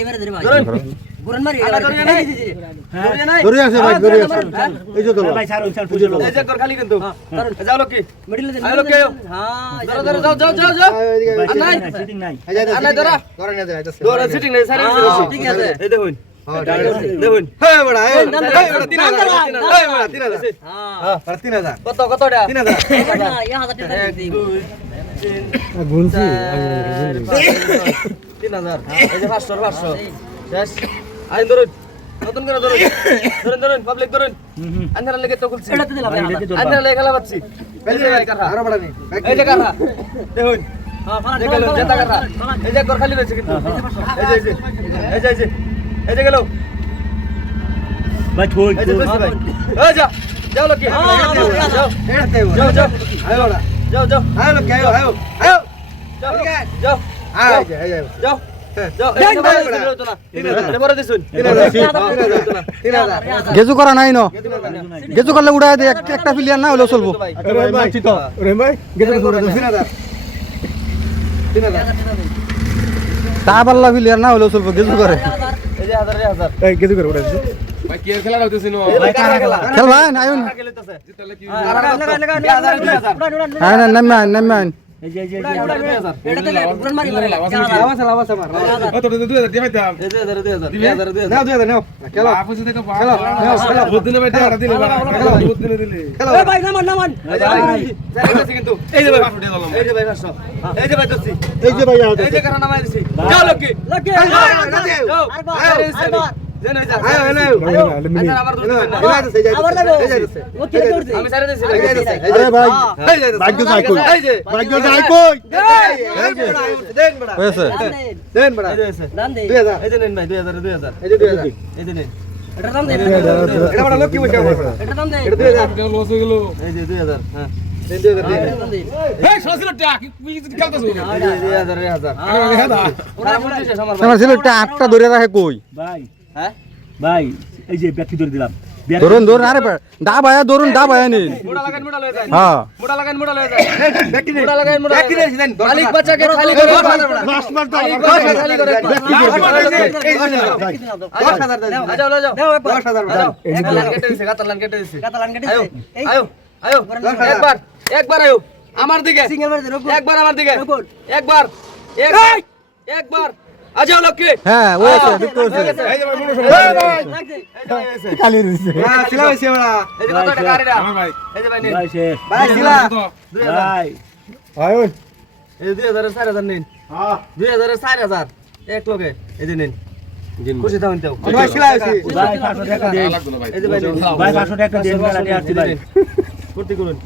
এবারে ধরে ভাই বুরন মারি ধরে আছে ভাই ধরে আছে এই যে ধরো ভাই ছাড়ুন ছাড় পুজো এই যে কর খালি কিন্তু যাও লোকে মিডলে দে আয় লোকে হ্যাঁ ধরো যাও নাই সিটিং নাই আনাই ধরো ধরে নিয়ে যায় আইতাছে ধরো সিটিং নেই সারি ঠিক আছে এই দেখুন হ্যাঁ ঠিক আছে দেখুন হে বড়া এই বড়া 3000 এই বড়া 3000 হ্যাঁ হ্যাঁ 3000 কতটা 3000 না ইয়া হাজার টাকা দিই গুনছি 3000 এই যে 500 শেষ আইন ধরুন নতুন করে ধরুন পাবলিক ধরুন আন্ধারা লেগে তো খুলছি এটাতে দিলাম আন্ধারা লেগে খেলা পাচ্ছি এই যে ভাই কারা আরো বড়া নেই এই যে কারা দেখুন হ্যাঁ ফালা এই যে জেতা কারা এই যে কর খালি রয়েছে কিন্তু এই যে গেল ভাই কই এই যে বসে ভাই এই যা যাও লোকে যাও এটাতে যাও যাও আয় বড়া যাও যাও আয় লোক আয় যাও যাও আয় এই যে যাও যাও বড় দিছুন 3000 গেজু করা নাই ন গেজু করলে উড়াই দে একটা প্লেয়ার না হলেও চলবো ভাই মারছি তো রহিম ভাই গেছে ধরে 3000 তা পাল্লা প্লেয়ার না হলেও চলবো গেজু করে এই যে হাজার এই গেছে করে উড়াইছে ভাই কি খেলা হইতেছে নো ভাই কারা খেলা খেল ভাই নাইন খেলতেছে জিতলে কি হ্যাঁ না নাম আইন এই যে এটাতে বুরন মারি লাভাস আমার ও তো 2000 দিয়ে পাইতাম এই 2000 নাও 2000 নাও খেলো আপনি থেকে খেলো খেলো বুদ্ধ দিলে ভাই টাকা দিলে বুদ্ধ দিলে খেলো এই ভাই নামান কিন্তু এই যে ভাই 500 টাকা দিলাম এই যে ভাই 500 এই যে ভাই দছি এই যে ভাই এই যে কারণ নামাই দিছি যাও লোকে লকে যাও আরবার জানো যা আয় আয় আমার দুধ আবার লাগো ও কি করছিস আমি সারে দিছি আরে ভাই এই যে ভাগ্য যাই কই এই যে ভাগ্য যাই কই এই যে দেন বড়া হয়েছে দেন বড়া এই যে দাম দে 2000 এই যে নেন ভাই 2000 এই যে 2000 এই যে নেন এটা দাম দে এটা বড় লোক কি বসে আমার এটা দাম দে এটা 2000 লস হয়ে গেল এই যে 2000 হ্যাঁ দেন 2000 দেন দাম দে এই সসিল টাকা কি খেলতেছ 2000 আমার ছেলে একটা আটটা ধরে রাখে কই ভাই হ্যাঁ ভাই এই যে ব্যক্তি ধরে দিলাম ধরুন ধরুন আরে ডা ভাইয়া ধরুন ডা ভাইয়া নিন মোড়া লাগান মোড়া লয়ে যায় হ্যাঁ মোড়া লাগান মোড়া লয়ে যায় দেখি মোড়া লাগান মোড়া দেখি রে দেন মালিক বাচ্চাকে খালি করে মাস মাস দাও খালি করে এই 10000 দাও যাও যাও দাও একবার 10000 দাও কাতালান কেটে দিছে কাতালান কেটে দিছে কাতালান কেটে আয়ো এই আয়ো আয়ো একবার আয়ো আমার দিকে সিঙ্গেল মারি রকম একবার আমার দিকে রকম একবার একবার আজাও লোকে হ্যাঁ ওই আছে দেখতে হচ্ছে এই যে ভাই মনে লাগছে খালি রইছে হ্যাঁ সিলা হইছে বড়া এই যে কত টাকা আরে ভাই এই যে ভাই নেন ভাই শেষ ভাই সিলা 2000 ভাই আয় ওই এই 2000 4000 নেন হ্যাঁ 2000 4000 এক লগে এই যে নেন খুশি থাকুন তো ভাই সিলা হইছে ভাই 500 টাকা দেন এই যে ভাই নেন ভাই 500 টাকা দেন মেলা নিয়ে আসছি ভাই ফুর্তি করুন